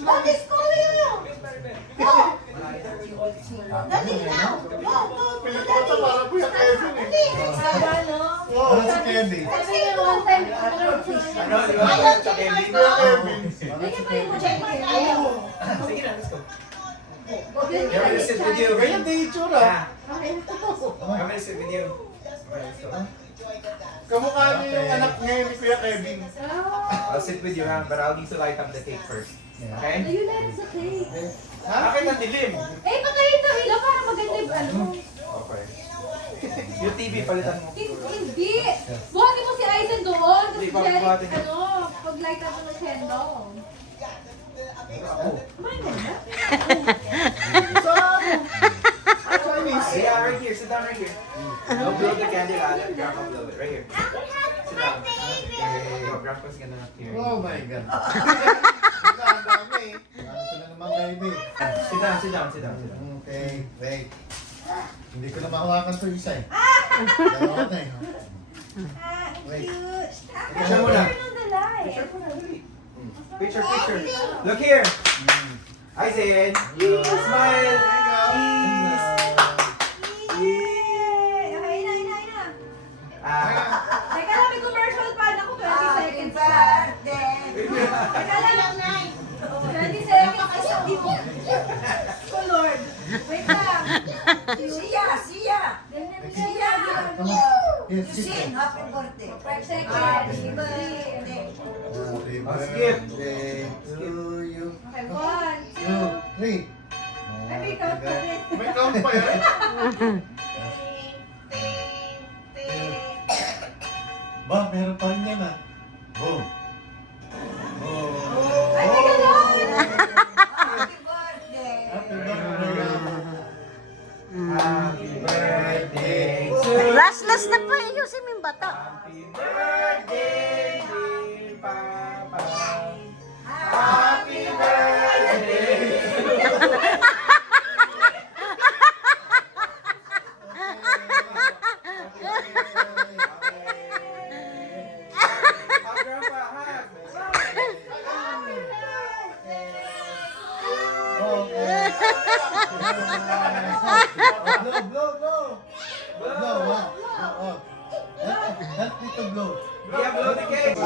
What is calling you? Go! Dali na! Go! Pilipota para po yung Kevin eh. Ano si Kevin? Kasi yung one time, Ano? Di ba? ayaw Sa check my Kevin? phone! Kevin. Check my phone! Sige na, let's go. Yun Kami yung sit with you. Ganyan din yung itsura. Kami sit with you. Okay, let's go. Kamukha niyo yung anak ngayon ni Kuya Kevin. I'll sit with you, ha? But I'll need to light up the cake first. Okay? You let us okay. Bakit ang dilim? Eh, patayin ito ilaw para maganda yung ano. Okay. Yung TV, palitan mo. Hindi! Buhatin mo si Aizen doon. Tapos Hindi, direct, buhatin. pag-light up ng candle. Ako. Kumain ka na? Yeah, right here. Sit down right here. I'll blow the candle. I'll let Grandpa blow it. Right here. Sit down. Okay. Grandpa's gonna here. Oh my God. Ang dami eh. Ano sila naman baby? Sit down, sit down, sit down, sit down. Okay, wait. Hindi ko na mahawakan to isa eh. Dalawa na eh. Wait. Picture muna. Picture, picture. Look here. Aizen. Smile. Cheese. Teka lang, may commercial pa. Naku, 20 seconds pa. Teka lang, 20 seconds. Oh Lord. Wait lang. Siya! Come on. Here, sit Sin, there. happy birthday. 5 seconds. Happy birthday. Happy Skip. birthday to you. Okay, 1, 2. 2, 3. Ay, may count pa rin. May count pa yan? Ba, meron pa rin yan ah. Boom. Boom. Ay, may ganon! Happy birthday. Happy birthday. Happy birthday to Restless na pa eh, yung yung bata. Happy birthday, dear Papa. Happy birthday. Our Grandpa, ha? Okay. Blow, blow, blow. Blow, ha? Oo. Help me to blow. Yeah, blow the cake.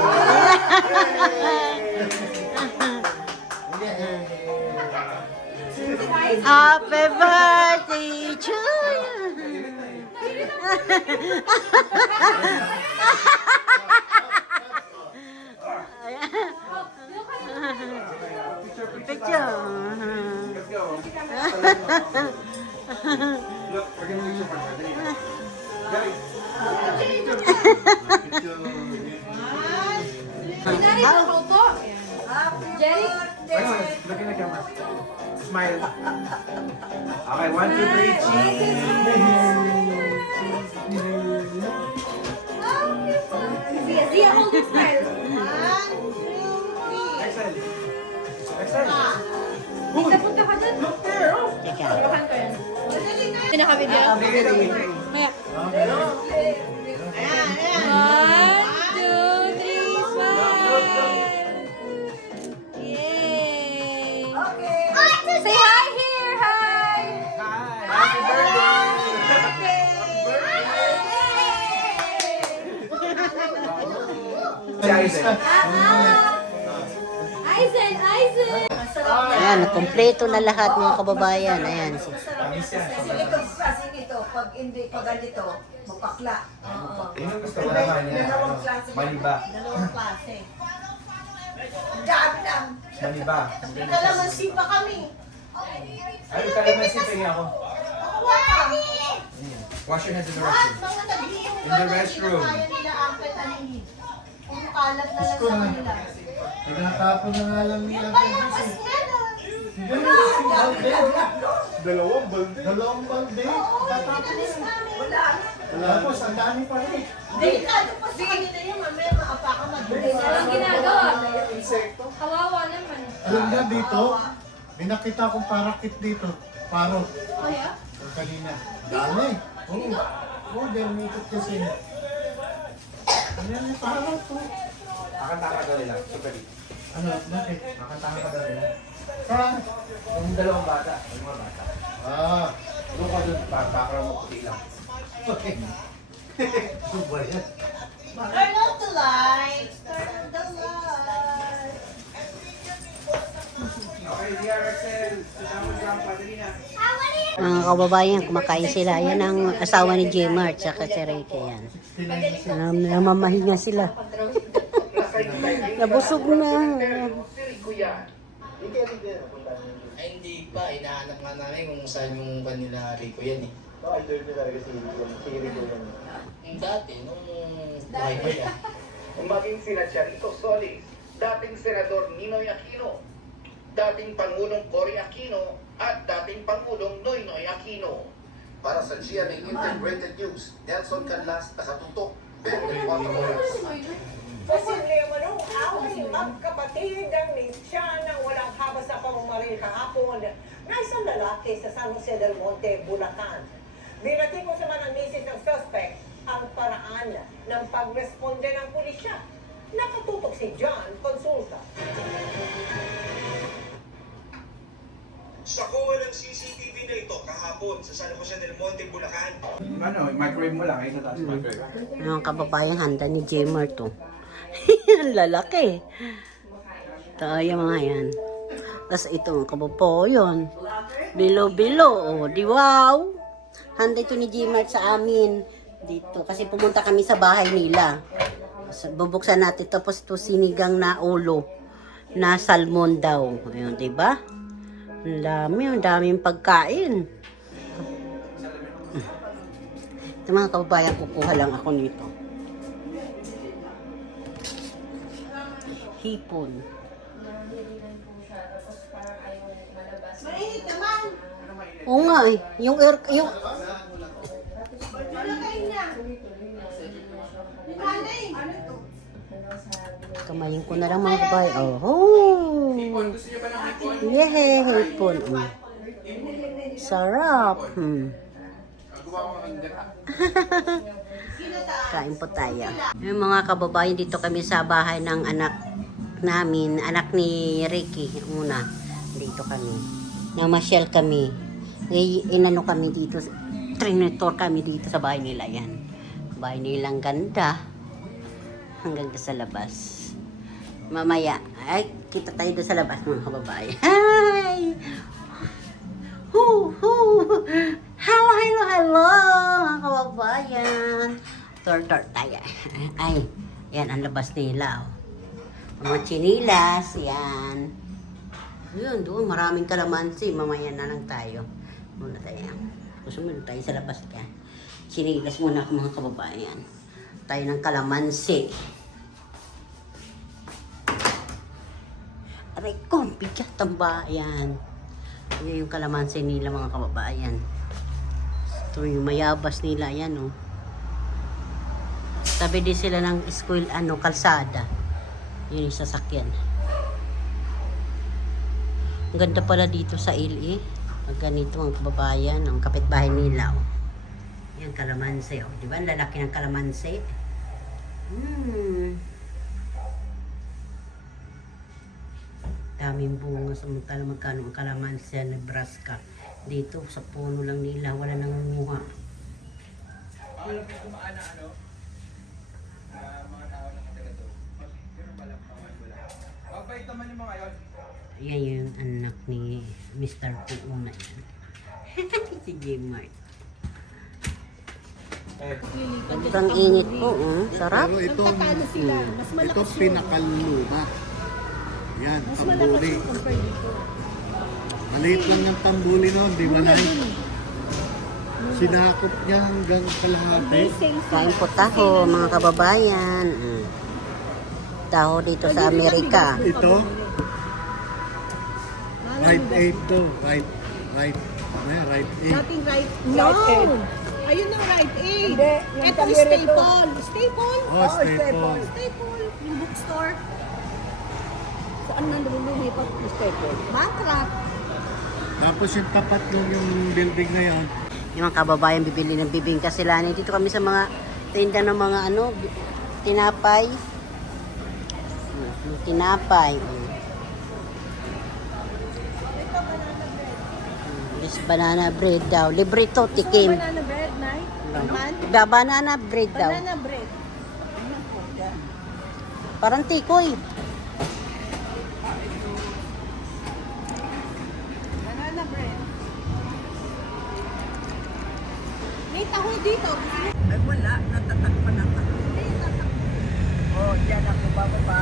Happy birthday to you. Picture, picture. Picture. Let's go. Look, we're gonna picture for her. Guys. Sinari, ako po. Happy Jerry? Wait, birthday. look in the camera. Smile. Okay, 1, 2, 3, cheese. Zia, hold your smile. Excel. Excel. Punta, punta ka dun. Look there. Oh. Teka. Hawakan ko yan. Pinaka-video? Bigay na, bigay. Maya. Okay. 1, 2, 3, smile! Yay! Okay. Say hi here! Hi! Hi. Happy birthday. Si Aizen. Aizen! Aizen! Ayan, kompleto na lahat mga kababayan. Ayan. Tamis yan. Kasi ito, pag hindi, pag ganito, mapakla. Yun ang gusto ko naman niya. Dalawang klase. Maniba. Dalawang klase. Ang dami lang. Maniba. Kalamansi pa kami. Ay, kalamansi pa ako. Wash your hands in the restroom. Mga naghihintay In the restroom. Kaya nila ampetanin. Kung kalat na lang Gusto sa na. kanila. Tinatapon na nga lang nila. Palapas yan ah! Dalawang balde. Dalawang balde. Pinalis namin. Tapos, ang dami pa rin. Delikado pa sa kanila yun. Mamaya maapakan madulis. Walang ginagawa. Insekto. Kawawa naman. Alam niya dito, may nakita akong parakit dito. Paro. Kaya? Kanina. Dami. Oo. Oo, dahil umikot kasi. Ano yan, parang to. Akan taka daw nila. Super. Ano? Bakit? Nakatanga ka daw nila. Saan? Yung dalawang bata. Yung mga bata. Ah. Doon ka doon, background mo puti lang. Ano ba yan? Turn on the lights. Turn on the lights. Okay, dear Rexel. Kasama mo lang, padali na. Mga kababayan, kumakain sila. Yan ang asawa ni Jmar at saka si Ricky yan. 69 na siya. Namamahinga sila. Nabusog na. Ay, hindi pa. Inahanap nga namin kung saan yung kanila Rico yan eh. Idol nyo talaga si Rico yan. Yung dati, nung buhay pa yan. Maging sina Charito Solis, dating Senador Ninoy Aquino, dating Pangulong Cory Aquino, at dating Pangulong Noynoy Aquino. Para sa GMA Integrated News, Nelson Canlas, nakatutok, 24 oras. Posible manong away magkapatid ang siya ng walang habas na pamumaril kahapon na isang lalaki sa San Jose del Monte, Bulacan. Binati ko sa mga misis ng suspect ang paraan ng pagresponde ng pulisya. Nakatutok si John Consulta. Sa kuha ng CCTV na ito kahapon sa San Jose del Monte, Bulacan. Ano, microwave mo lang. Ay, sa taas microwave. Mga kababayan, handa ni Jmar to. Ang lalaki. Tayo mga yan. Tapos ito ang kababayan. Bilo-bilo. Oh, di wow. Handa ito ni Jmar sa amin. Dito. Kasi pumunta kami sa bahay nila. Bubuksan natin. Tapos ito sinigang na ulo. Na salmon daw. Ayun, diba? Ang daming pagkain. Ito mga kababayan, kukuha lang ako nito. Hipon. Mainit naman. Oo nga eh. Yung Wala kayo na. Nanay. Ano to? kamayin ko na lang mga kababayan. Oh. Gusto niyo ba ng hipon? Yeah, hipon. Sarap. Gawa mo ang gata. Kain po tayo. Yung mga kababayan, dito kami sa bahay ng anak namin, anak ni Ricky. Una, dito kami. Namasyal kami. Inano kami dito, trinitor kami dito sa bahay nila yan. Bahay nilang ganda. Hanggang sa labas. Mamaya, ay, kita tayo doon sa labas mga kababayan. Hi! Hello, mga kababayan. Tour tayo. Ay, yan ang labas nila. Oh. Mga chinilas, yan. Yun, doon, maraming kalamansi. Mamaya na lang tayo. Muna tayo. Sumunod tayo sa labas ka. Chinilas muna ako mga kababayan. Tayo ng kalamansi. Aray ko, bigat ang bayan. Yan yung kalamansi nila mga kababayan. Ito yung mayabas nila, yan oh. Tabi din sila ng school, kalsada. Yun yung sasakyan. Ang ganda pala dito sa LA. Pag ganito mga kababayan, ang kapitbahay nila oh. Yan kalamansi oh. Di ba ang lalaki ng kalamansi? Daming bunga, samantala magkano ang kalamansi sa Nebraska. Dito sa puno lang nila, wala nang munga. Alam mo kumaan na ano? Mga tao na kataga to. Pero pala, wala. Mabait naman yung mga yun. Yan yung anak ni Mr. P. Una yan. Si Jmar. Gandang init po, sarap. Pero ito pinakaluma. Yan, tambuli. Maliit lang yung tambuli noon, di ba na? Sinakop niya hanggang kalahati. Kain po taho, mga kababayan. Taho dito sa Amerika. Ito? Right 8 to. Right 8. Dating right. No! Ayun ang right aid. Ito is Staple. Staple? Oh, staple. Staple. Yung bookstore. Saan na lumipat yung Staple? Bankrupt. Tapos yung tapat nung yung building na yan, Yung mga kababayan bibili ng bibingka sila. Dito kami sa mga tinda ng mga tinapay. Tinapay. Banana bread daw. Libre to, tikim. Banana bread, Nay? Man? Banana bread daw. Banana bread. Parang tikoy. Banana bread. May taho dito. Ay, wala. Natatakpan na ka. Oh, dyan ako bababa.